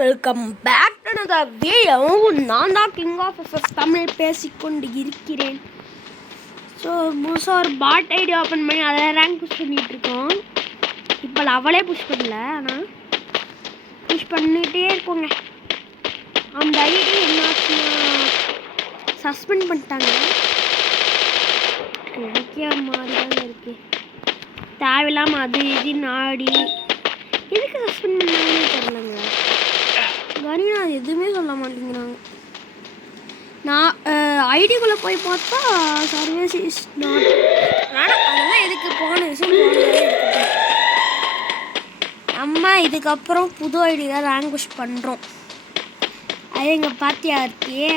Welcome back to another video. நான் தான் king of FF Tamil பேசிக்கொண்டு இருக்கிறேன். ஸோ புதுசாக ஒரு பாட் ஐடி ஓப்பன் பண்ணி அதில் ரேங்க் புஷ் பண்ணிகிட்ருக்கோம். இப்போ அவளே புஷ் பண்ணல, ஆனால் புஷ் பண்ணிகிட்டே இருக்கோங்க. அந்த ஐடி என்னாச்சுன்னா சஸ்பெண்ட் பண்ணிட்டாங்க. எனக்கே ஒரு மாதிரி தாங்க இருக்குது. தேவையில்லாமல் அது இது நாடி எதுக்கு சஸ்பெண்ட் பண்ணாங்கன்னு தெரியலங்க. கனினா அது எதுவுமே சொல்ல மாட்டேங்கிறாங்க. நான் ஐடிக்குள்ளே போய் பார்த்தா சர்வீஸ் இஸ் நாட். ஆனால் அதெல்லாம் எதுக்கு போன விஷயம் நம்ம இதுக்கப்புறம் புது ஐடி தான் ரேங்க் புஷ் பண்ணுறோம். அது எங்கே பார்த்தியா இருக்கே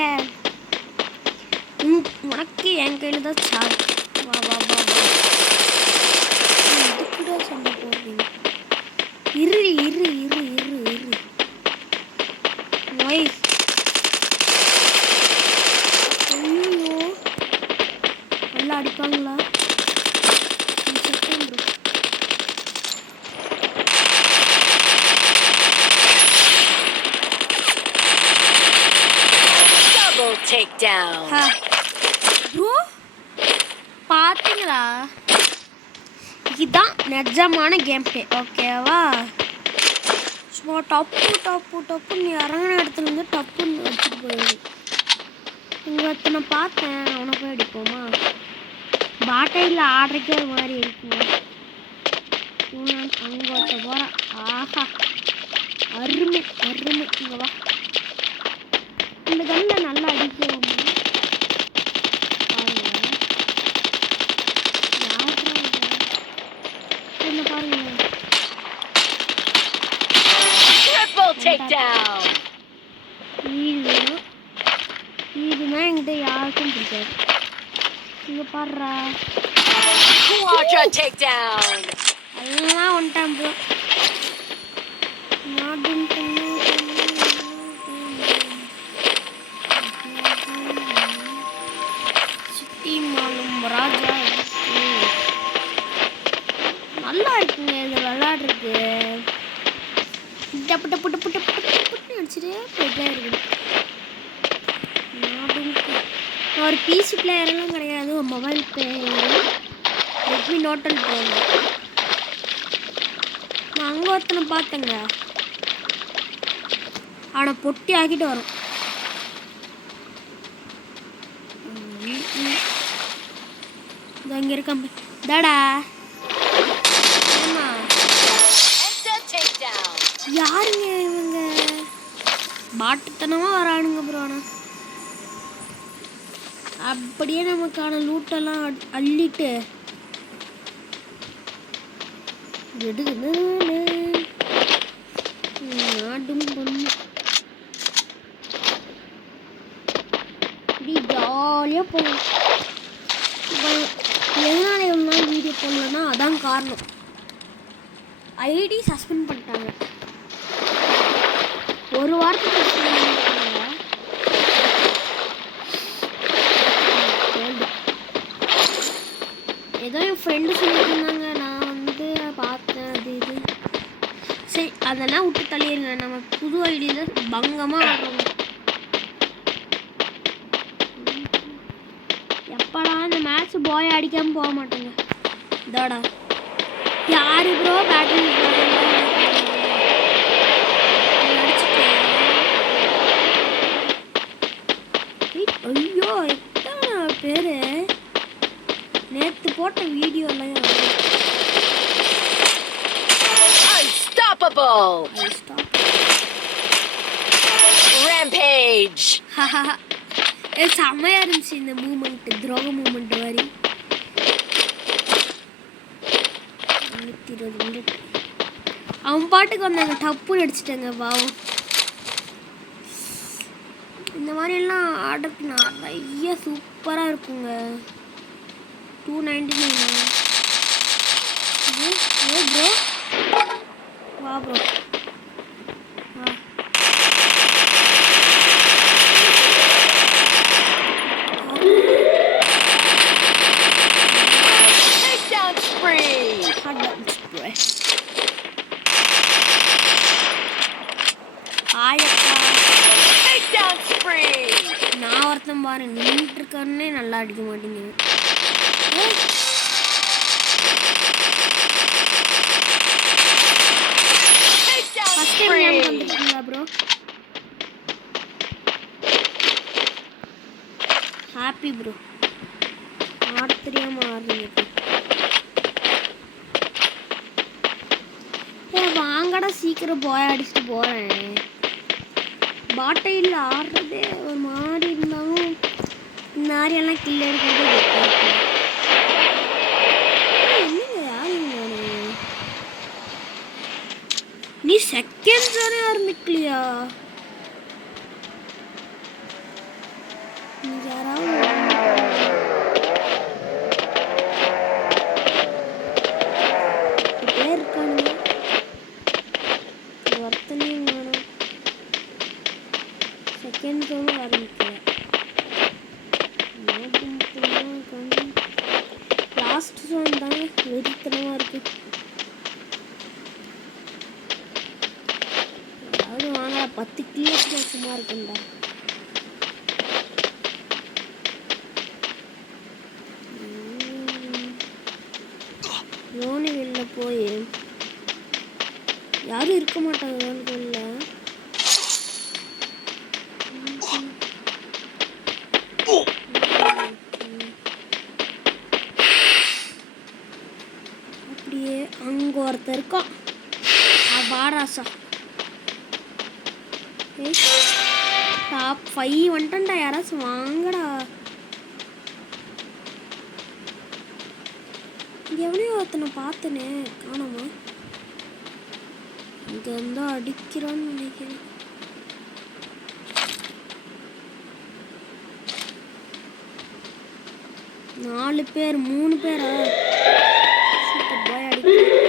உனக்கு என் கையில் தான் சார். வா வா வா இதுக்கூட சொல்ல போகிறீங்க. இரு இரு இரு இரு இரு ஒய். ஐயோ நல்லா அடிப்பாங்களா? ப்ரோ பார்த்தீங்களா? இதுதான் நிஜமான கேம் பிளே, ஓகேவா? சும்மா டப்பு டப்பு டப்புன்னு இறங்கின இடத்துலேருந்து டப்புன்னு வச்சுட்டு போயிடுது. இங்கே ஒருத்தனை பார்த்தேன், அவனை போய் அடிப்போமா? பாட்டையில் ஆடுறக்கே ஒரு மாதிரி இருக்குங்க. அங்கே ஒருத்த போகிறான். ஆஹா அருமை அருமை. இங்கே வா, இந்த கண்ணில் நல்லா அடிக்கிறோம். இதுனா என்கிட்ட யாருக்கும் பிடிக்காது. இங்க பாடுறா எல்லாம் ஒன்ட்டான் ப்ரோ. சிட்டி மாலும் ராஜா நல்லா இருக்குங்க இந்த விளையாடுறது. டப்பு டப்பு டப்பு டப்பு டப்புன்னு அடிச்சுட்டே போயிட்டே இருக்குது. நான் ஒரு பிசி பிளேயரெல்லாம் கிடையாது, ஒரு மொபைல் பிளேயர். ரெட்மி நோட் போகணும். நான் அங்கே ஒருத்தனை பார்த்தேங்க, அவனை பொட்டி ஆக்கிட்டு வரும். இங்கே இருக்கான் தாடா. யாருங்க இவங்க? பாட்டுத்தனமாக வரானுங்க ப்ரோ. ஆனால் அப்படியே நமக்கான லூட்டெல்லாம் அள்ளிட்டு நாடும் பொண்ணு இப்படி ஜாலியாக போகணும். எதனால எவ்வளோ நாள் வீடியோ போடலன்னா அதான் காரணம். ஐடி சஸ்பெண்ட் பண்ணிட்டாங்க. ஒரு வாரத்துக்கு ஏதோ என் ஃப்ரெண்டு சொல்லிட்டு இருந்தாங்க, நான் வந்து பார்த்தேன் அது இது. சரி அதெல்லாம் விட்டு தள்ளிடுங்க. நம்ம புது ஐடியில் பங்கமாக ஆடுறோம். எப்படா இந்த மேட்ச் பாய் அடிக்காமல் போக மாட்டேங்க. இதோடா யாரு ப்ரோ பேட்டிங்? ஐயோ எத்தனை பேர் நேற்று போட்ட வீடியோலாம். செம்மையா இருந்துச்சு இந்த மூமெண்ட், துரோக மூமெண்ட் மாதிரி. 120 மினிட் அவன் பாட்டுக்கு வந்தாங்க, டப்புன்னு அடிச்சிட்டாங்க. பாவம் இந்த மாதிரியெல்லாம் ஆர்டருக்கு நிறைய சூப்பராக இருக்குங்க. 299 ப்ரோ. வா ப்ரோ வா. பாரு நின்றுட்டு இருக்காருன்னே நல்லா அடிக்க மாட்டேங்குது. ஃபர்ஸ்ட் டைம் ஏன் வந்துட்டீங்களா ப்ரோ? Happy bro. ஆட தெரியாம ஆடுறீங்க. வாங்கடா சீக்கிரம் போய் அடிச்சுட்டு போறேன். பாட்டையில் ஆடுறதே ஒரு மாதிரி இருந்தாலும் இந்த மாதிரியெல்லாம் கில்ல எடுக்கிறது. நீ செகண்ட் தானே ஆரம்பிக்கலையா? நீ யாராவது பேர் இருக்கானுங்க ஒருத்தனையும் வேணும். செகண்ட் ஜோனும் ஆரம்பிக்கல. லாஸ்ட் ஜோன் தான் வெறித்தனமாக இருக்கு. அதாவது வாங்கடா 10 கிலோ சும்மா இருக்குண்டா. யோனி வெளில போய் யாரும் இருக்க மாட்டாங்க. அப்படியே அங்க ஒருத்தர் இருக்கான். பாராசா டாப் 5 வந்துட்டா. யாராச்சும் வாங்கடா. எவ்வளோ ஒருத்தனை பார்த்தனே காணாமா. இங்க இருந்தா அடிக்கிறான்னு நினைக்கிறேன். நாலு பேர் 3 பேரா? சூப்பர் பாய் அடிக்கிறேன்.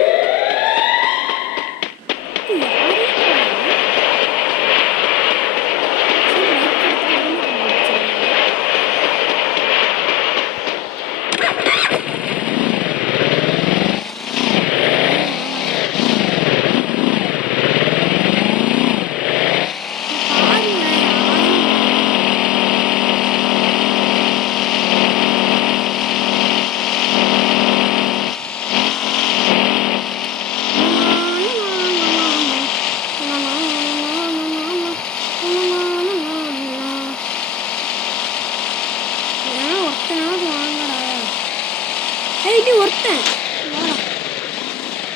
ஒருத்தன்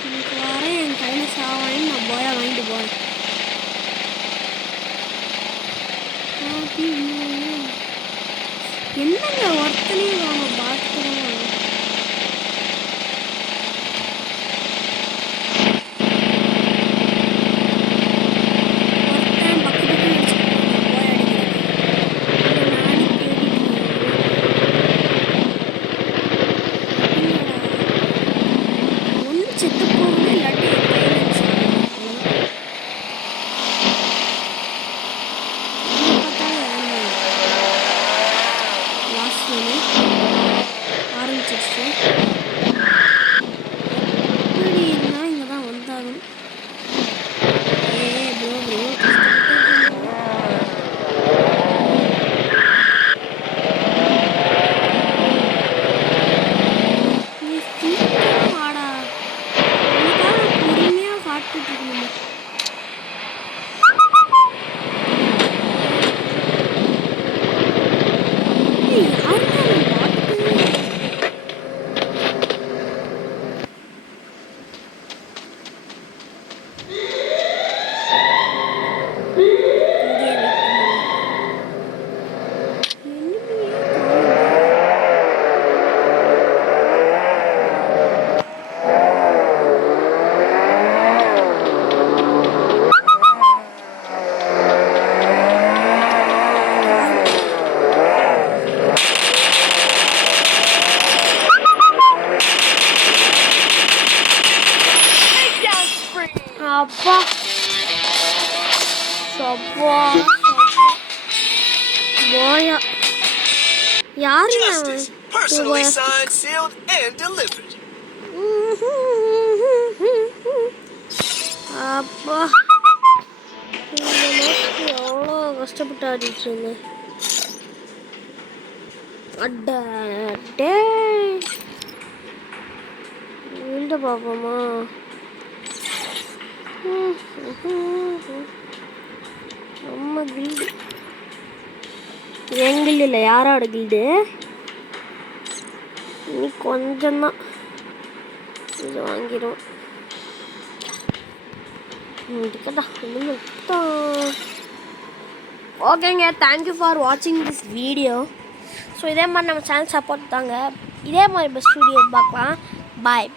எனக்கு வரேன். என் கையில் சாவாயின்னு நான் போயா வாங்கிட்டு போகிறேன். என்னங்க ஒருத்தனையும் காணும் பார்த்துக்கிறேன். அப்பா சப்பா போயா யாருங்க அவன்? Personally signed, sealed, and delivered. அப்பா எவ்வளோ கஷ்டப்பட்டு ஆடிட்டு இருந்தேன். அடே இல்லை பாப்போமா. நம்ம கில்டு என் கில்டு இல்லை, யாரோட கில்டு. இனி கொஞ்சம்தான் இது வாங்கிடும். ஓகேங்க, தேங்க்யூ ஃபார் வாட்சிங் திஸ் வீடியோ. ஸோ இதே மாதிரி நம்ம சேனல் சப்போர்ட் தாங்க. இதே மாதிரி பெஸ்ட் வீடியோ பார்க்கலாம். பாய்.